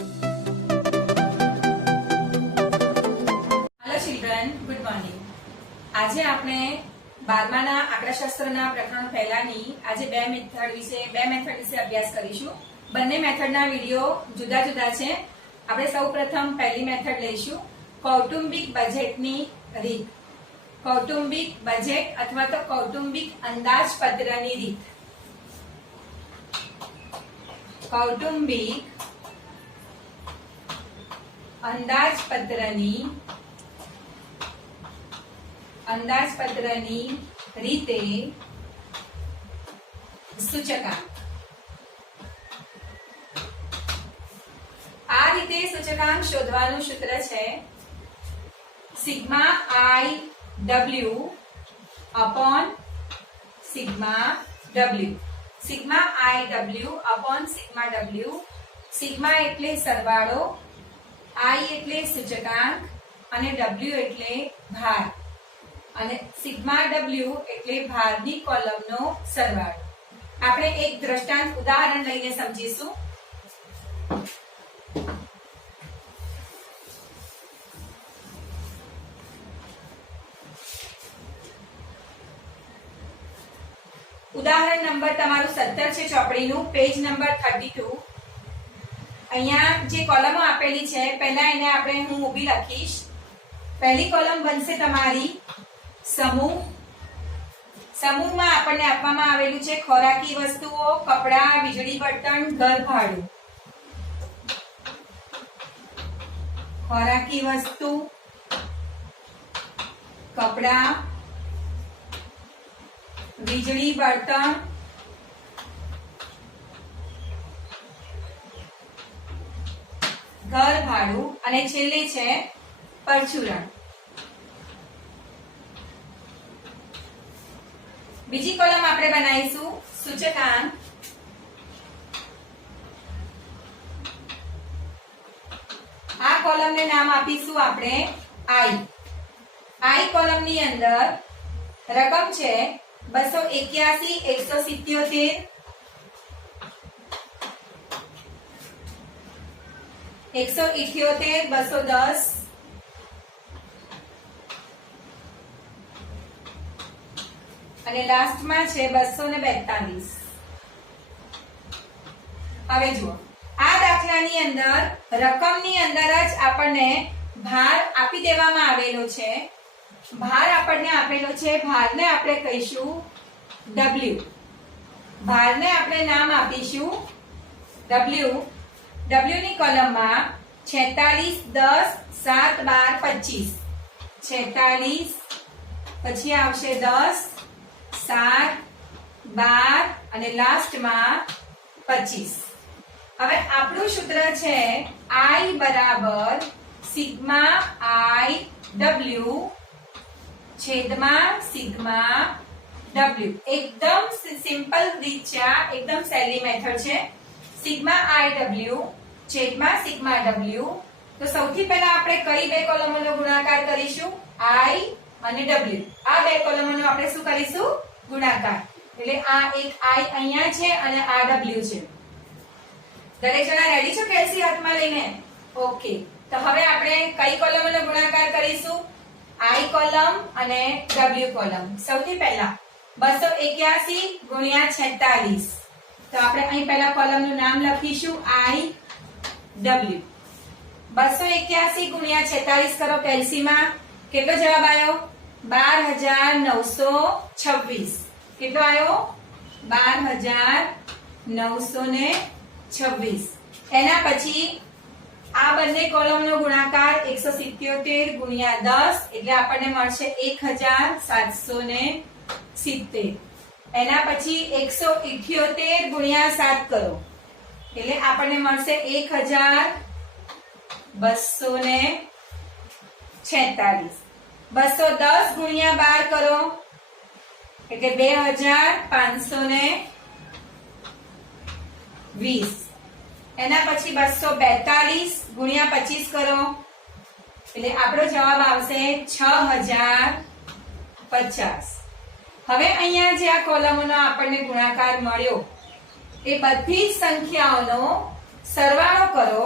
Hello children, good morning. આજે આપણે 12માના આંકડાશાસ્ત્રના પ્રકરણ પહેલાની આજે બે મેથડ વિશે અભ્યાસ કરીશું. બંને મેથડના વિડિયો જુદા જુદા છે. આપણે સૌપ્રથમ પહેલી મેથડ લઈશું, કૌટુંબિક બજેટની રીત. કૌટુંબિક બજેટ અથવા તો કૌટુંબિક અંદાજપત્રની રીત. કૌટુંબિક અંદાજપત્રની રીતે સૂચકાંક. આ રીતે સૂચકાંક શોધવાનું સૂત્ર છે સિગ્મા આઈ W upon sigma W. Sigma આઈ W upon sigma W. Sigma એટલે સરવાળો, આઈ એટલે સૂચકાંક અને ડબલ્યુ એટલે ભાર, અને સિગ્મા ડબલ્યુ એટલે ભારની કોલમનો સરવાળો. આપણે એક દ્રષ્ટાંત ઉદાહરણ લઈને સમજીશું. ઉદાહરણ નંબર તમારું 17 છે ચોપડીનું, પેજ નંબર 32. અહીંયા જે કોલમો આપેલી છે પહેલા એને આપણે હું ઊભી લખીશ. પહેલી કોલમ બનશે તમારી સમૂહ. સમૂહમાં આપણને આપવામાં આવેલું છે ખોરાકી વસ્તુઓ, કપડાં, વીજળી બળતણ, ઘર ભાડું. ખોરાકી વસ્તુ, કપડાં, વીજળી બળતણ, ઘર ભાડું અને છેલ્લે છે પરચુરણ. બીજી કોલમ આપણે બનાવીશું સૂચકાંક. આ કોલમને નામ આપીશું આપણે આઈ. આઈ કોલમની અંદર રકમ છે 281, 177, 178, 210, અને લાસ્ટમાં છે 242. હવે જુઓ, આ દાખલાની અંદર રકમની અંદર જ આપણને ભાર આપી દેવામાં આવેલો છે. ભાર આપણને આપેલો છે, ભારને આપણે કહીશું W. ભારને આપણે નામ આપીશું W. W ની કોલમમાં 46, 10, 7, 12, 25. 46, પછી આવશે 10, 7, 12 અને લાસ્ટમાં 25. હવે આપણું સૂત્ર છે I બરાબર સિગ્મા I W છેદમાં સિગ્મા W. એકદમ સિમ્પલ રીત છે, એકદમ સહેલી મેથડ છે. સિગ્મા I W છેદમાં સિગ્મા W. તો સૌથી પહેલા આપણે કઈ બે કોલમોનો ગુણાકાર કરીશું? I અને W. આ બે કોલમોનો આપણે શું કરીશું? ગુણાકાર. એટલે આ એક I અહીંયા છે અને આ W છે. દરેક જણા રેડી છો કેલ્સી હાથમાં લઈને? ઓકે. તો હવે આપણે કઈ કોલમોનો ગુણાકાર કરીશું? I કોલમ અને W કોલમ. સૌથી પહેલા 281 ગુણ્યા 46. તો આપણે અહીં પહેલા કોલમનું નામ લખીશું I W. 281 ગુણ્યા 46 કરો કેલ્સીમાં. કેટલો જવાબ આવ્યો? 12926. કેટલો આવ્યો? 12926. એના પછી આ બંને કોલમનો ગુણાકાર 177 ગુણ્યા 10 એટલે આપણને મળશે 1770. એના પછી 178 ગુણ્યા 7 કરો એટલે આપણને મળશે 1246. 210 ગુણ્યા 12 કરો એટલે 2520. એના પછી 242 ગુણ્યા 25 કરો એટલે આપણો જવાબ આવશે 6050. હવે અહીંયા જે આ કોલમોનો આપણને ગુણાકાર મળ્યો એ બધી જ સંખ્યાઓનો સરવાળો કરો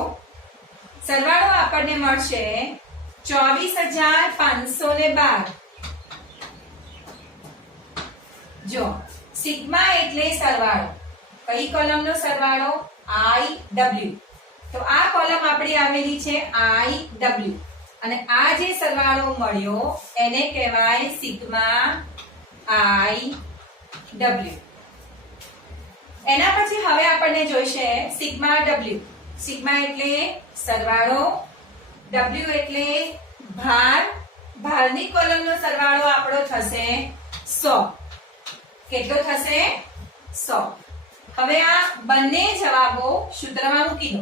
સરવાળો આપણને મળશે 24,512. જો સિગ્મા એટલે સરવાળો, કઈ કોલમનો સરવાળો? IW. તો આ કોલમ આપણી આવેલી છે IW અને આ જે સરવાળો મળ્યો એને કહેવાય સિગ્મા IW. એના પછી હવે આપણને જોઈશે સિગ્મા W. સિગ્મા એટલે સરવાળો, W એટલે ભાર. ભારની કોલમનો સરવાળો આપણો થશે 100. કેટલો થશે? 100. હવે આ બંને જવાબો સૂત્રમાં મૂકી દો.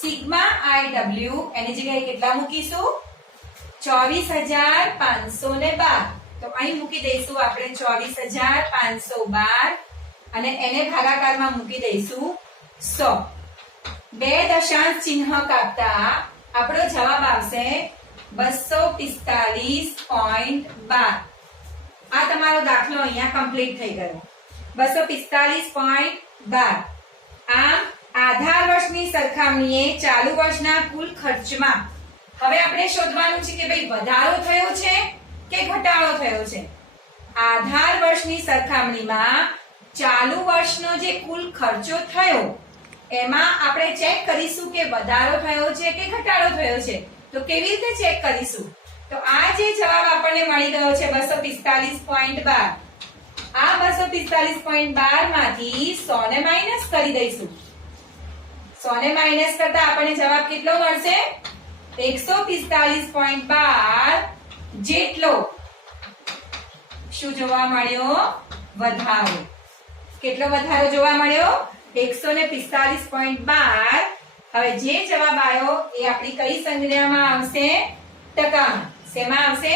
સિગ્મા IW એની જગ્યાએ કેટલા મૂકીશું? 24,512. તો અહીં મૂકી દઈશું આપણે 24,512 અને એને ભાગાકારમાં મૂકી દઈશું 100. બે દશાંશ ચિહ્ન કાપતા આપણો જવાબ આવશે 245.12. આ તમારો દાખલો અહીંયા કમ્પ્લીટ થઈ ગયો. 245.12. આમ આધાર વર્ષની સરખામણીએ ચાલુ વર્ષના કુલ ખર્ચમાં હવે આપણે શોધવાનું છે કે ભાઈ વધારો થયો છે કે ઘટાડો થયો છે. આધાર વર્ષની સરખામણીમાં ચાલુ વર્ષનો જે કુલ ખર્ચો થયો એમાં આપણે ચેક કરીશું કે વધારો થયો છે કે ઘટાડો થયો છે. તો કેવી રીતે ચેક કરીશું? તો આ જે જવાબ આપણને મળી ગયો છે 245.12, આ 245.12 માંથી 100 ને માઈનસ કરી દઈશું. 100 ને માઈનસ કરતા આપણને જવાબ કેટલો મળશે? 145.12 જેટલો શું જોવા મળ્યો? વધારો. કેટલો વધારો જોવા મળ્યો? 145.12. હવે જે જવાબ આવ્યો એ આપણી કઈ સંજ્ઞામાં આવશે? ટકામાં. શેમાં આવશે?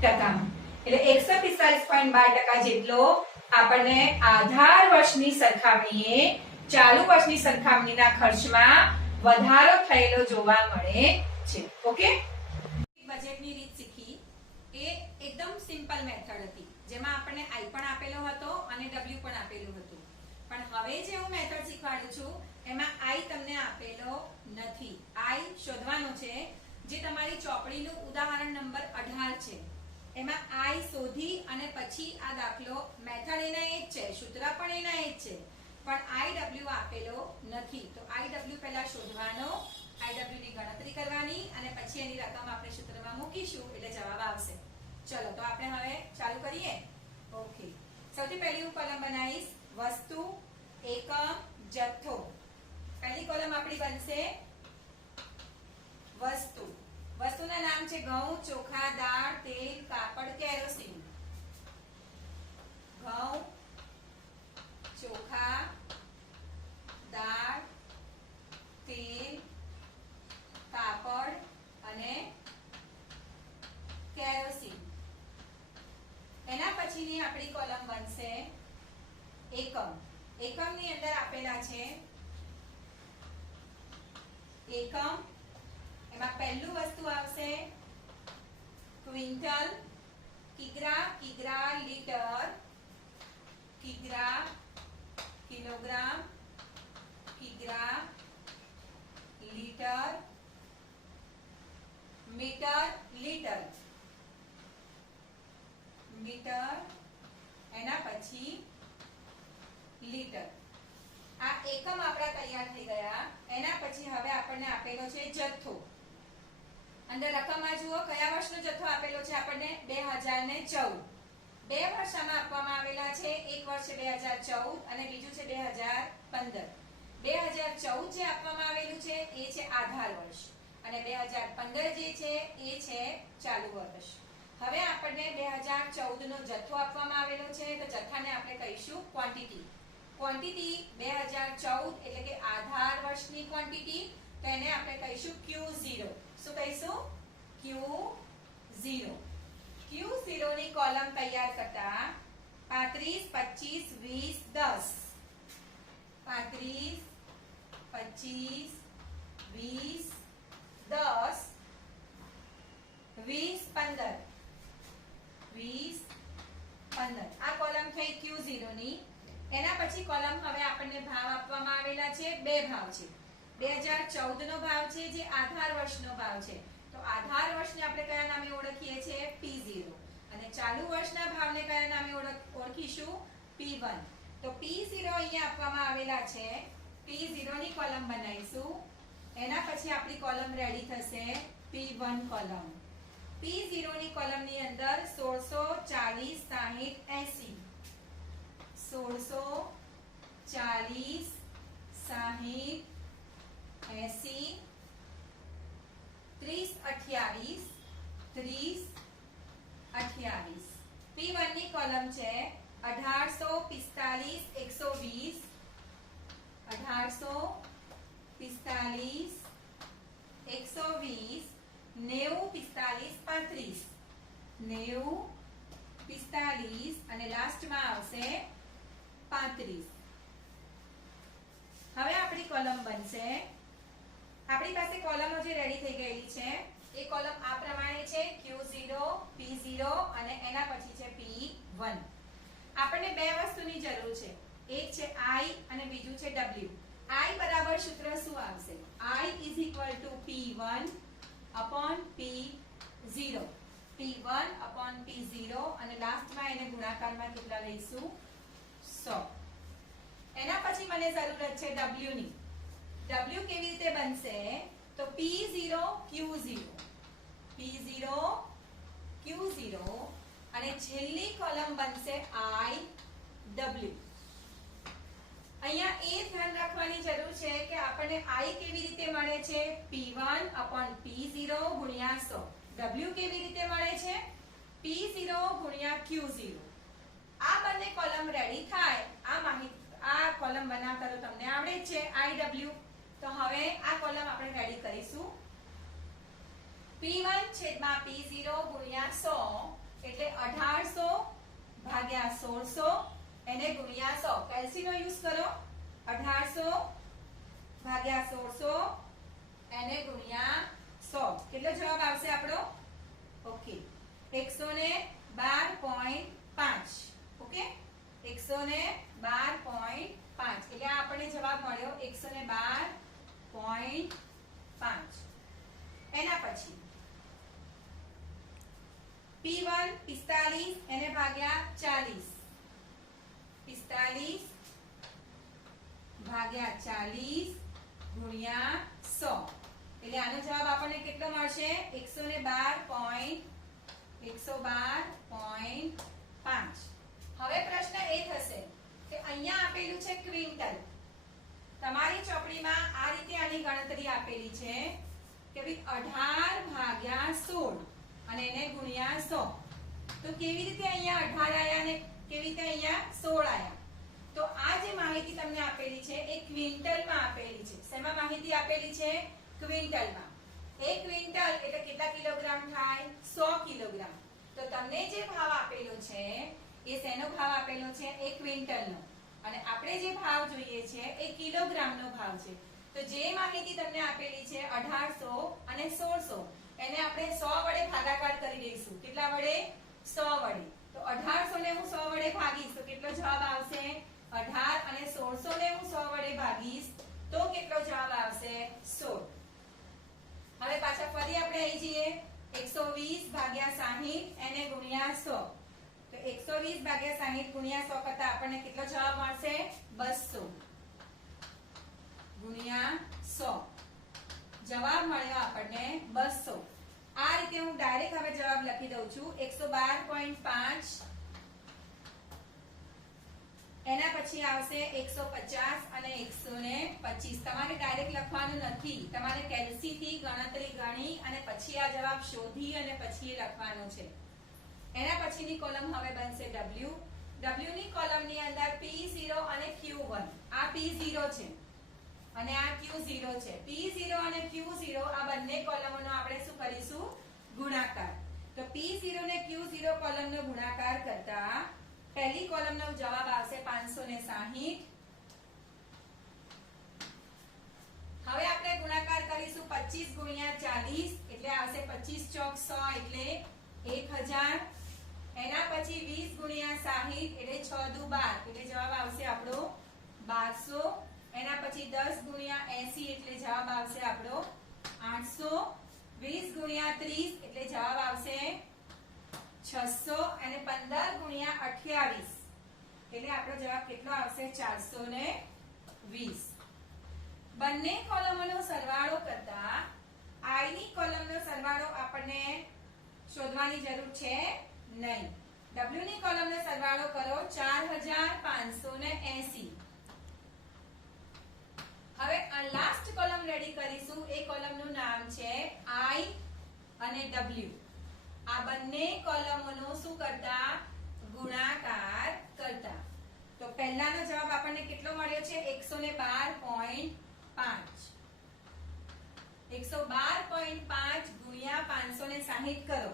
ટકામાં. એટલે 145.12% જેટલો આપણને આધાર વર્ષની સરખામણીએ ચાલુ વર્ષની સરખામણીના ખર્ચમાં વધારો થયેલો જોવા મળે છે. ઓકે, બજેટની રીત શીખી એ એકદમ સિમ્પલ મેથડ હતી જેમાં આપણને I પણ આપેલો હતો અને W પણ આપેલું હતું. પણ હવે જે હું મેથડ શીખવાડું છું એમાં I તમને આપેલો નથી. I શોધવાનો છે જે તમારી ચોપડીનું ઉદાહરણ નંબર 18 છે. એમાં I શોધી અને પછી આ દાખલો મેથડ એના એ જ છે, સૂત્ર પણ એના એ જ છે, પણ IW આપેલો નથી. તો IW પહેલા શોધવાનો, IW ની ગણતરી કરવાની અને પછી એની રકમ આપણે સૂત્રમાં મૂકીશું એટલે જવાબ આવશે. ચલો તો આપણે હવે ચાલુ કરીએ. ઓકે, સૌથી પહેલી હું કોલમ બનાવીશ વસ્તુ, એકમ, જથ્થો. પહેલી કોલમ આપણી બનશે વસ્તુ. વસ્તુના નામ છે ઘઉં, ચોખા, દાળ, તેલ, કાપડ, કેરોસીન. ઘઉં, ચોખા, દાળ, તેલ, કાપડ અને કેરોસીન. એના પછીની આપણી કોલમ બનશે એકમ. એકમની અંદર આપેલા છે એકમ. એમાં પહેલું વસ્તુ આવશે ક્વિન્ટલ, કિગ્રા, કિગ્રા, લીટર, કિગ્રા, કિલોગ્રામ, કિગ્રા, લીટર, મીટર, લીટર, મીટર, એના પછી લીટર. આ એકમ આપણા તૈયાર થઈ ગયા. એના પછી હવે આપણને આપેલો છે જથ્થો. અંદર રકમમાં જુઓ કયા વર્ષનો જથ્થો આપેલો છે આપણને? 2014. બે વર્ષ આમાં આપવામાં આવેલા છે. એક વર્ષ છે 2014 અને બીજું છે 2015. 2014 જે આપવામાં આવેલું છે એ છે આધાર વર્ષ અને 2015 જે છે એ છે ચાલુ વર્ષ. હવે આપણને 2014 નો જથ્થો આપવામાં આવેલો છે તો જથ્થાને આપણે કહીશું ક્વોન્ટિટી. ક્વોન્ટિટી 2014 એટલે કે આધાર વર્ષની ક્વોન્ટિટી, તો એને આપણે કહીશું Q0. શું કહીશું? Q0. Q0 ની કોલમ તૈયાર કરતા 35, 25, 20, 10. 35, 25, 20, 10, 20, 15. આ કોલમ થઈ Q0 ની. એના પછી કોલમ હવે આપણને ભાવ આપવામાં આવેલા છે. બે ભાવ છે. 2014 નો ભાવ છે જે આધાર વર્ષનો ભાવ છે. તો આધાર વર્ષને આપણે કયા નામે ઓળખીએ છીએ? P0. અને ચાલુ વર્ષના ભાવને કયા નામે ઓળખીશું? P1. તો P0 અહીંયા આપવામાં આવેલા છે. P0 ની કોલમ બનાવીશું. એના પછી આપણી કોલમ રેડી થશે P1 કોલમ. P0 ની કોલમ ની અંદર 1640 60 80 1640 60 80 30 28 30 28. P1 ની કોલમ છે 1845 120 1845 120 90 45 35 90 45 અને લાસ્ટમાં આવશે 35. હવે આપણી કોલમ બનશે. આપણી પાસે કોલમો જે રેડી થઈ ગયેલી છે એ કોલમ આ પ્રમાણે છે Q0 P0 અને એના પછી છે P1. આપણને બે વસ્તુની જરૂર છે. એક છે I અને બીજું છે W. I બરાબર સૂત્ર શું આવશે? I is equal to P1 upon P0. P1 upon P0 અને લાસ્ટમાં એને ગુણાકારમાં કેટલા લઈશું? 100. એના પછી મને જરૂરત છે W ની. W કેવી રીતે બનશે? તો P0 Q0 P0 Q0 અને છેલ્લી કોલમ બનશે I W. અહીંયા એ ધ્યાન રાખવાની જરૂર છે કે આપણને I કેવી રીતે મળે છે? P1 upon P0 ગુણ્યા 100. W કેવી રીતે મળે છે? P0 ગુણ્યા Q0. આ બંને કોલમ રેડી થાય. આ કોલમ બનાવતા તો તમને આવડે જ છે IW. તો હવે આ કોલમ આપણે રેડી કરીશું. P1 છેદમાં P0 ગુણ્યા 100 એટલે 1800 ભાગ્યા 1600 એને ગુણ્યા 100. કેલ્સીનો યુઝ કરો. 1800 ભાગ્યા 1600 એને ગુણ્યા 100. કેટલો જવાબ આવશે આપણો? ઓકે 112.5. ઓકે 112.5 એટલે આપણને જવાબ મળ્યો 112.5. એના પછી P1 45 એને ભાગ્યા 40. 45 ભાગ્યા 40 ગુણ્યા 100 એટલે આનો જવાબ આપણને કેટલો મળશે? 112.5. હવે પ્રશ્ન એ થશે કે અહીંયા આપેલું છે ક્વિન્ટલ. તમારી ચોપડીમાં આ રીતે આની ગણતરી આપેલી છે કે ભાઈ 18 ભાગ્યા 16 અને એને ગુણ્યા 100. તો કેવી રીતે અહીંયા 18 આયા અને કેવી રીતે અહીંયા 16 આયા? તો આ જે માહિતી તમને આપેલી છે એ ક્વિન્ટલમાં આપેલી છે. શેમાં માહિતી આપેલી છે? ક્વિન્ટલમાં. 1 ક્વિન્ટલ એટલે કેટલા કિલોગ્રામ થાય? 100 કિલોગ્રામ. તો તમને જે ભાવ આપેલો છે એ શેનો ભાવ આપેલો છે? 1 ક્વિન્ટલનો. અને આપણે જે ભાવ જોઈએ છે એ કિલોગ્રામનો ભાવ છે. તો જે માહિતી તમને આપેલી છે 1800 અને 1600 એને આપણે 100 વડે ભાગાકાર કરી દઈશું. કેટલા વડે? 100 વડે. તો 1800 ને હું 100 વડે ભાગીશ તો કેટલો જવાબ આવશે? 18 અને 1600 ને હું 100 વડે ભાગીશ તો કેટલો જવાબ આવશે? 16. હવે પાછા ફરી આપણે આવી જઈએ. 120 ભાગ્યા 60 એને ગુણ્યા 100. તો 120 ભાગ્યા 60 ગુણ્યા 100 કરતા આપણને કેટલો જવાબ મળશે? 200 ગુણ્યા 100. જવાબ મળ્યો આપણને 200. આ રીતે હું ડાયરેક્ટ હવે જવાબ લખી દઉં છું. 112.5 એના પછી આવશે 150 અને 125. તમારે ડાયરેક્ટ લખવાનું નથી. તમારે કેલ્સી થી ગણતરી ગણી અને પછી આ જવાબ શોધી અને પછી એ લખવાનો છે. એના પછીની કોલમ હવે બનશે W. W ની કોલમની અંદર P0 અને Q1. આ P0 છે અને આ Q0 છે. P0 અને Q0 આ બંને કોલમોનો આપણે શું કરીશું? ગુણાકાર. તો P0 ને Q0 કોલમનો ગુણાકાર કરતા પહેલી કોલમનો જવાબ આવશે 560. હવે આપણે ગુણાકાર કરીશું 25 ગુણ્યા 40 એટલે આવશે 25 ચોક 100 એટલે 1000. એના પછી 20 ગુણ્યા 60 એટલે 6 દુ 12 એટલે જવાબ આવશે આપણો 1200. એના પછી 10 ગુણ્યા 80 એટલે જવાબ આવશે આપણો 800, 20 ગુણ્યા 30 એટલે જવાબ આવશે 600 અને 15 ગુણ્યા 28 એટલે આપણો જવાબ કેટલો આવશે 420. બંને કોલમોનો સરવાળો કરતા i ની કોલમનો સરવાળો આપણને શોધવાની જરૂર છે નહીં. w ની કોલમનો સરવાળો કરો 4580. હવે આ લાસ્ટ કોલમ રેડી કરીશું. એ કોલમનું નામ છે i અને w. આ બંને કોલમોનો શું કરતા ગુણાકાર કરતા. તો પહેલાનો જવાબ આપણને કેટલો મળ્યો છે 112.5. 112.5 ગુણ્યા 560 કરો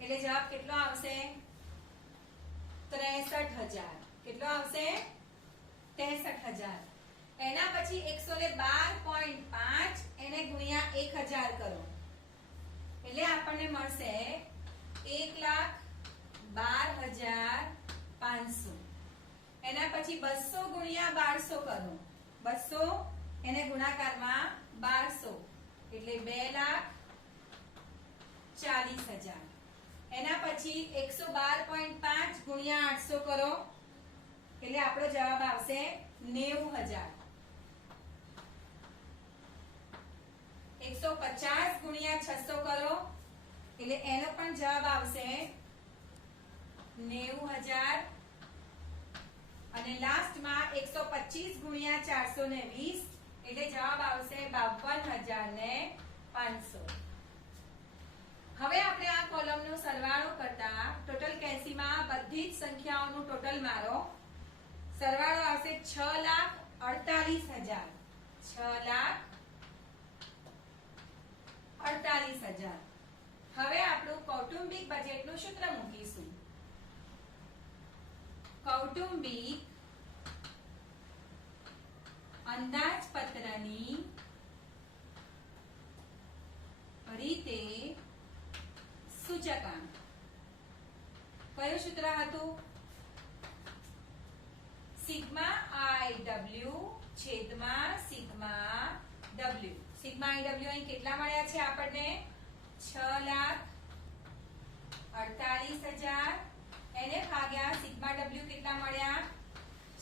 એટલે જવાબ કેટલો આવશે 63000. કેટલો આવશે 63000. એના પછી 112.5 એને ગુણ્યા 1000 કરો એટલે આપણને મળશે 1,12,500. એના પછી 200 ગુણ્યા 1200 કરો. 200 એને ગુણાકારમાં 1200 એટલે 2,40,000. એના પછી 112.5 ગુણ્યા 800 કરો એટલે આપણો જવાબ આવશે 90,000. 150 ગુણ્યા 600 કરો એટલે એનો પણ જવાબ આવશે 90,000. અને લાસ્ટમાં 125 ગુણ્યા 420 એટલે જવાબ આવશે 52,500. હવે આપણે આ કોલમનો સરવાળો કરતા ટોટલ 80 માં બધી જ સંખ્યાઓનું ટોટલ મારો. સરવાળો આવશે 6,48,000. 6,48,000. હવે આપણું કૌટુંબિક બજેટનું સૂત્ર મૂકીશું. કૌટુંબિક અંદાજપત્રની રીતે સૂચકાંક. કયું સૂત્ર હતું સિગ્મા IW છેદમાં સિગ્મા W. સિગ્મા IW અહીં કેટલા મળ્યા છે આપણને 6,48,000 એને ભાગ્યા સિગ્મા W કેટલા મળ્યા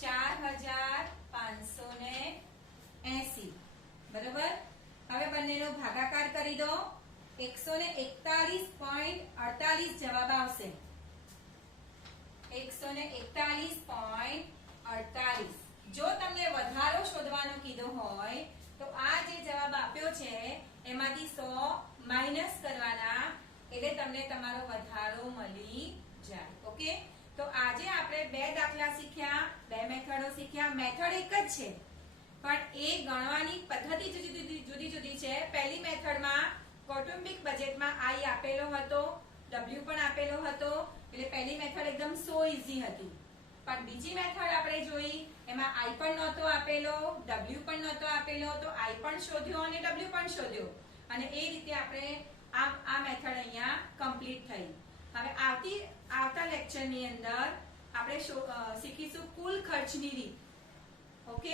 4,580. બરોબર. હવે બંનેનો ભાગાકાર કરી દો 141.48 જવાબ આવશે 141.48. જો તમને વધારો શોધવાનો કીધો હોય તો આ જે જવાબ આપ્યો છે એમાંથી 100 માઈનસ કરવાના એટલે તમને તમારો વધારો મળી જાય. ઓકે. તો આજે આપણે બે દાખલા શીખ્યા, બે મેથડો શીખ્યા. મેથડ એક જ છે પણ એ ગણવાની પદ્ધતિ જુદી જુદી છે. પહેલી મેથડમાં કૌટુંબિક બજેટમાં i આપેલો હતો, w પણ આપેલો હતો એટલે પહેલી મેથડ એકદમ સો ઈઝી હતી. પણ બીજી મેથડ આપણે જોઈ એમાં i પણ નહોતો આપેલો, w પણ નહોતો આપેલો, તો i પણ શોધ્યો અને w પણ શોધ્યો અને એ રીતે આપણે આ મેથડ અહીંયા કમ્પ્લીટ થઈ. હવે આવતા લેક્ચરની અંદર આપણે શીખીશું કુલ ખર્ચની રીત. ઓકે.